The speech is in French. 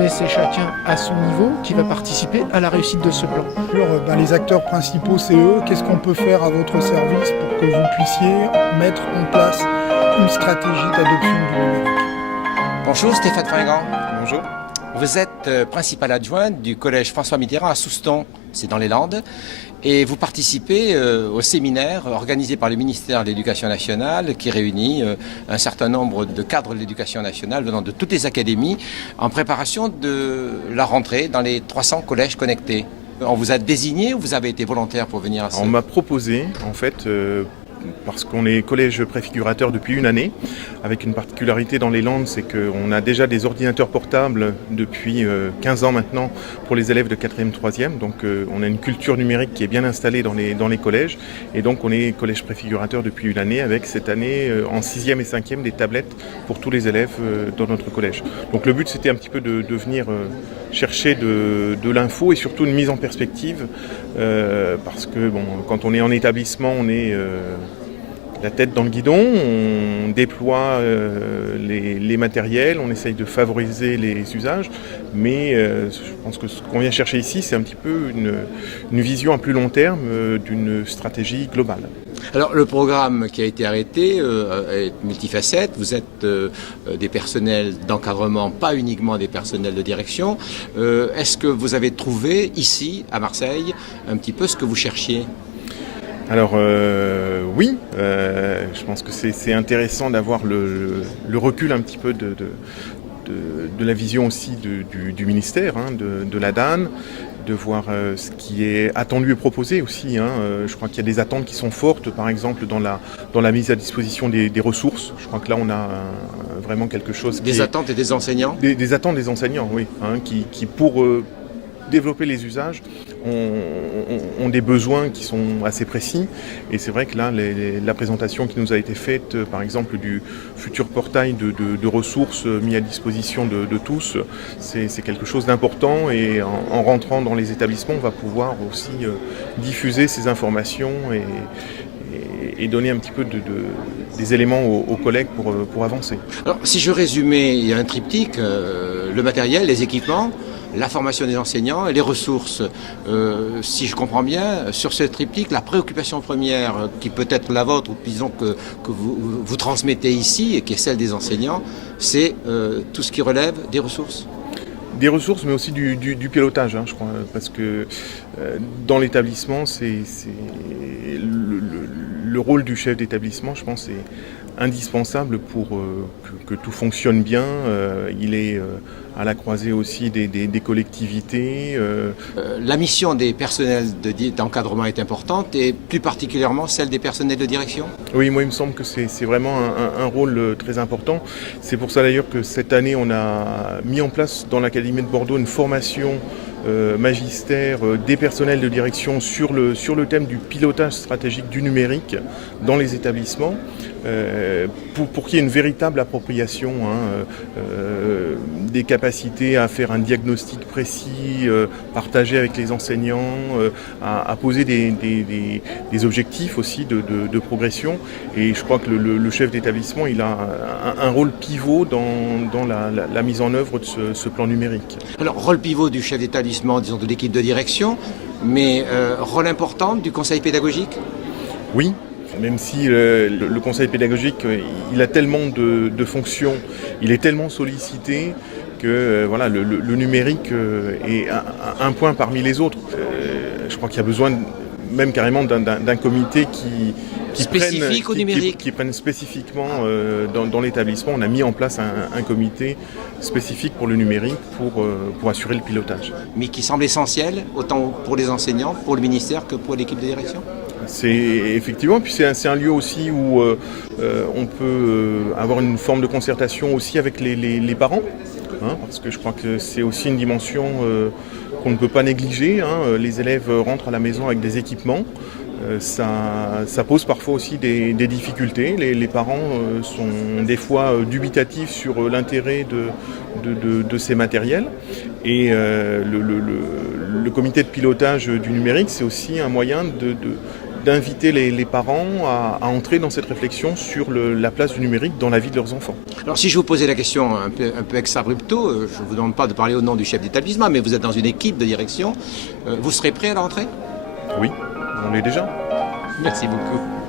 mais c'est chacun à son niveau qui va participer à la réussite de ce plan. Les acteurs principaux, c'est eux. Qu'est-ce qu'on peut faire à votre service pour que vous puissiez mettre en place une stratégie d'adoption du numérique? Bonjour Stéphane Fringant. Bonjour. Vous êtes principal adjoint du collège François Mitterrand à Souston, c'est dans les Landes, et vous participez au séminaire organisé par le ministère de l'Éducation nationale qui réunit un certain nombre de cadres de l'Éducation nationale venant de toutes les académies en préparation de la rentrée dans les 300 collèges connectés. On vous a désigné ou vous avez été volontaire pour venir à ce... On m'a proposé, en fait, parce qu'on est collège préfigurateur depuis une année, avec une particularité dans les Landes, c'est qu'on a déjà des ordinateurs portables depuis 15 ans maintenant pour les élèves de 4e, 3e. Donc on a une culture numérique qui est bien installée dans les collèges. Et donc on est collège préfigurateur depuis une année, avec cette année en 6e et 5e des tablettes pour tous les élèves dans notre collège. Donc le but c'était un petit peu de venir chercher de l'info et surtout une mise en perspective, parce que quand on est en établissement, on est... la tête dans le guidon, on déploie les matériels, on essaye de favoriser les usages, mais je pense que ce qu'on vient chercher ici, c'est un petit peu une vision à plus long terme d'une stratégie globale. Alors le programme qui a été arrêté est multifacette, vous êtes des personnels d'encadrement, pas uniquement des personnels de direction. Est-ce que vous avez trouvé ici, à Marseille, un petit peu ce que vous cherchiez ? Alors oui, je pense que c'est intéressant d'avoir le recul un petit peu de la vision aussi du ministère, de la DAN, de voir ce qui est attendu et proposé aussi. Je crois qu'il y a des attentes qui sont fortes, par exemple dans la mise à disposition des ressources. Je crois que là on a vraiment quelque chose... Des attentes et des enseignants ? Des attentes des enseignants, oui, qui pour... développer les usages ont des besoins qui sont assez précis, et c'est vrai que là la présentation qui nous a été faite par exemple du futur portail de ressources mis à disposition de tous, c'est quelque chose d'important, et en rentrant dans les établissements on va pouvoir aussi diffuser ces informations et donner un petit peu des éléments aux collègues pour avancer. Alors si je résumais, il y a un triptyque, le matériel, les équipements, la formation des enseignants et les ressources. Si je comprends bien, sur ce triptyque, la préoccupation première, qui peut être la vôtre, ou disons que vous transmettez ici, et qui est celle des enseignants, c'est tout ce qui relève des ressources. Des ressources, mais aussi du pilotage, je crois, parce que dans l'établissement, c'est le rôle du chef d'établissement, je pense, est indispensable pour que tout fonctionne bien. Il est à la croisée aussi des collectivités. La mission des personnels d'encadrement est importante, et plus particulièrement celle des personnels de direction. Oui, moi il me semble que c'est vraiment un rôle très important. C'est pour ça d'ailleurs que cette année on a mis en place dans l'Académie de Bordeaux une formation magistère des personnels de direction sur le thème du pilotage stratégique du numérique dans les établissements, pour qu'il y ait une véritable appropriation des capacités à faire un diagnostic précis, partagé avec les enseignants, à poser des objectifs aussi de progression. Et je crois que le chef d'établissement il a un rôle pivot dans la mise en œuvre de ce plan numérique. Alors rôle pivot du chef d'établissement, disons de l'équipe de direction, mais rôle important du conseil pédagogique ? Oui. Même si le conseil pédagogique il a tellement de fonctions, il est tellement sollicité que le numérique est un point parmi les autres. Je crois qu'il y a besoin même carrément d'un comité qui prenne spécifiquement dans l'établissement. On a mis en place un comité spécifique pour le numérique pour assurer le pilotage. Mais qui semble essentiel, autant pour les enseignants, pour le ministère que pour l'équipe de direction ? C'est effectivement, puis c'est un lieu aussi où on peut avoir une forme de concertation aussi avec les parents, parce que je crois que c'est aussi une dimension qu'on ne peut pas négliger. Les élèves rentrent à la maison avec des équipements. Ça pose parfois aussi des difficultés. Les parents sont des fois dubitatifs sur l'intérêt de ces matériels. Et le comité de pilotage du numérique, c'est aussi un moyen d'inviter les parents à entrer dans cette réflexion sur la place du numérique dans la vie de leurs enfants. Alors si je vous posais la question un peu ex abrupto, je ne vous demande pas de parler au nom du chef d'établissement, mais vous êtes dans une équipe de direction, vous serez prêt à la rentrée ? Oui, on l'est déjà. Merci beaucoup.